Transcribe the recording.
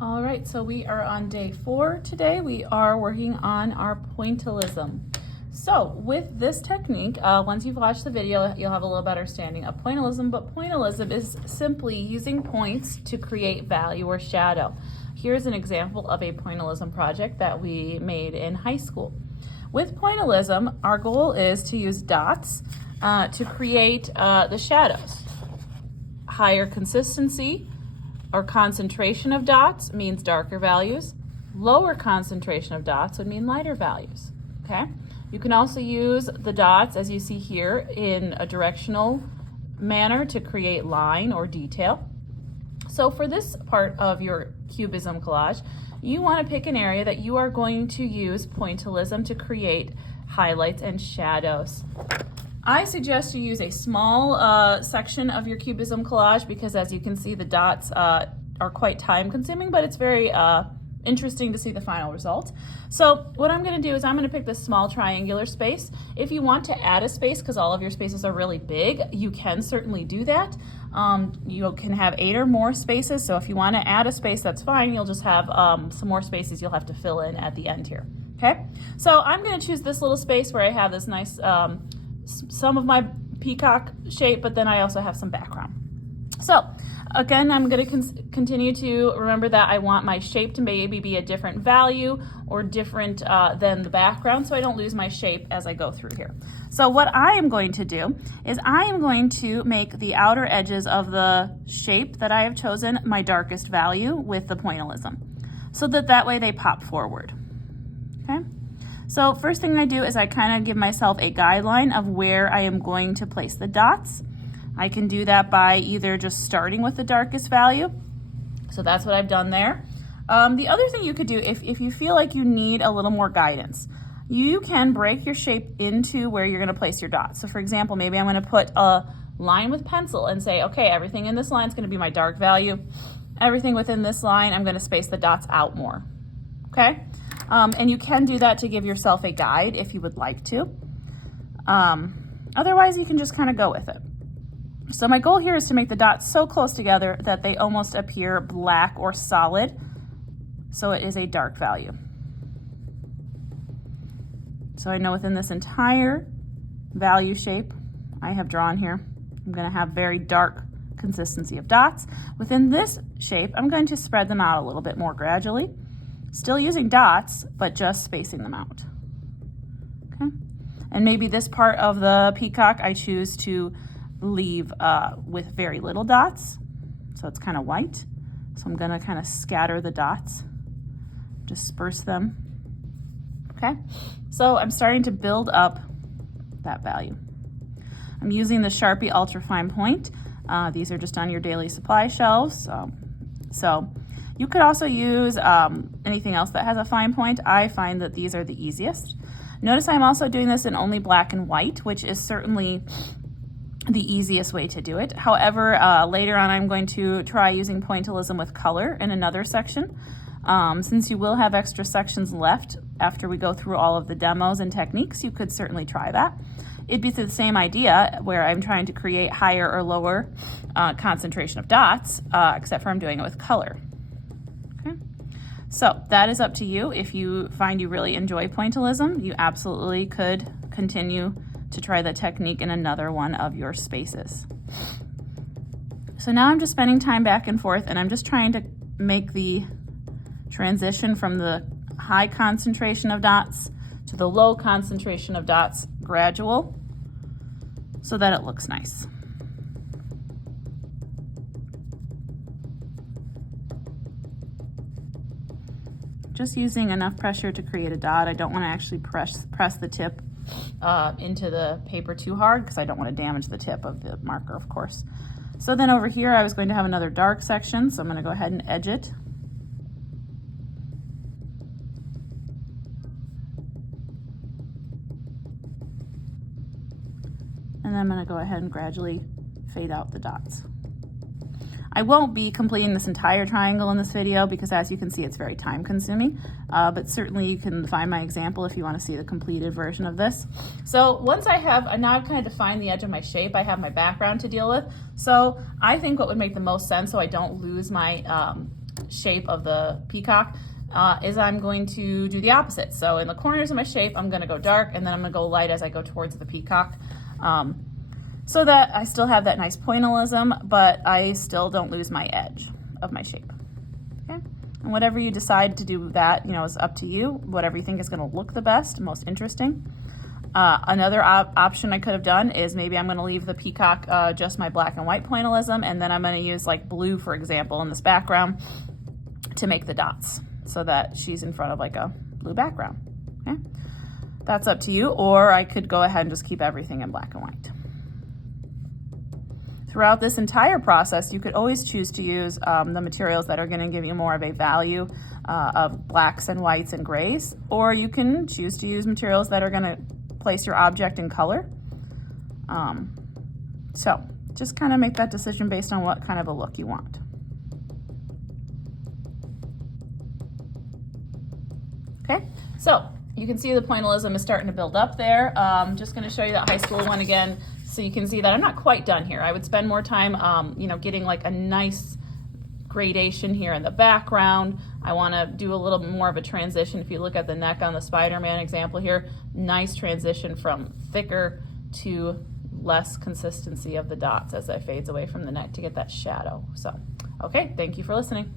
All right, so we are on day 4 today. We are working on our pointillism. So with this technique, once you've watched the video, you'll have a little better understanding of pointillism, but pointillism is simply using points to create value or shadow. Here's an example of a pointillism project that we made in high school. With pointillism, our goal is to use dots to create the shadows. Higher consistency or concentration of dots means darker values. Lower concentration of dots would mean lighter values, okay? You can also use the dots, as you see here, in a directional manner to create line or detail. So for this part of your cubism collage, you want to pick an area that you are going to use pointillism to create highlights and shadows. I suggest you use a small section of your cubism collage because, as you can see, the dots are quite time consuming, but it's very interesting to see the final result. So what I'm going to do is I'm going to pick this small triangular space. If you want to add a space, because all of your spaces are really big, you can certainly do that. You can have 8 or more spaces, so if you want to add a space, that's fine. You'll just have some more spaces you'll have to fill in at the end here. Okay, so I'm going to choose this little space where I have this nice some of my peacock shape, but then I also have some background. So again, I'm going to continue to remember that I want my shape to maybe be a different value or different than the background, so I don't lose my shape as I go through here. So what I am going to do is I am going to make the outer edges of the shape that I have chosen my darkest value with the pointillism, so that way they pop forward. Okay. So first thing I do is I kind of give myself a guideline of where I am going to place the dots. I can do that by either just starting with the darkest value. So that's what I've done there. The other thing you could do, if you feel like you need a little more guidance, you can break your shape into where you're going to place your dots. So for example, maybe I'm going to put a line with pencil and say, okay, everything in this line is going to be my dark value. Everything within this line, I'm going to space the dots out more. Okay? And you can do that to give yourself a guide if you would like to. Otherwise, you can just kind of go with it. So my goal here is to make the dots so close together that they almost appear black or solid. So it is a dark value. So I know within this entire value shape I have drawn here, I'm going to have very dark consistency of dots. Within this shape, I'm going to spread them out a little bit more gradually. Still using dots, but just spacing them out. Okay. And maybe this part of the peacock I choose to leave with very little dots. So it's kind of white. So I'm going to kind of scatter the dots, disperse them. Okay. So I'm starting to build up that value. I'm using the Sharpie Ultra Fine Point. These are just on your daily supply shelves. So you could also use anything else that has a fine point. I find that these are the easiest. Notice I'm also doing this in only black and white, which is certainly the easiest way to do it. However, later on I'm going to try using pointillism with color in another section. Since you will have extra sections left after we go through all of the demos and techniques, you could certainly try that. It'd be the same idea where I'm trying to create higher or lower concentration of dots, except for I'm doing it with color. So that is up to you. If you find you really enjoy pointillism, you absolutely could continue to try the technique in another one of your spaces. So now I'm just spending time back and forth, and I'm just trying to make the transition from the high concentration of dots to the low concentration of dots gradual so that it looks nice. Just using enough pressure to create a dot. I don't want to actually press the tip into the paper too hard because I don't want to damage the tip of the marker, of course. So then over here I was going to have another dark section, so I'm going to go ahead and edge it. And then I'm going to go ahead and gradually fade out the dots. I won't be completing this entire triangle in this video because, as you can see, it's very time consuming, but certainly you can find my example if you want to see the completed version of this. So once now I've kind of defined the edge of my shape, I have my background to deal with. So I think what would make the most sense so I don't lose my shape of the peacock is I'm going to do the opposite. So in the corners of my shape, I'm gonna go dark, and then I'm gonna go light as I go towards the peacock. So that I still have that nice pointillism, but I still don't lose my edge of my shape, okay? And whatever you decide to do that, you know, is up to you, whatever you think is gonna look the best, most interesting. Another option I could have done is maybe I'm gonna leave the peacock just my black and white pointillism, and then I'm gonna use like blue, for example, in this background to make the dots so that she's in front of like a blue background, okay? That's up to you, or I could go ahead and just keep everything in black and white. Throughout this entire process, you could always choose to use the materials that are going to give you more of a value of blacks and whites and grays, or you can choose to use materials that are going to place your object in color. So just kind of make that decision based on what kind of a look you want. Okay, so you can see the pointillism is starting to build up there. Just going to show you that high school one again, so you can see that I'm not quite done here. I would spend more time, you know, getting like a nice gradation here in the background. I want to do a little bit more of a transition. If you look at the neck on the Spider-Man example here, nice transition from thicker to less consistency of the dots as it fades away from the neck to get that shadow. So, okay, thank you for listening.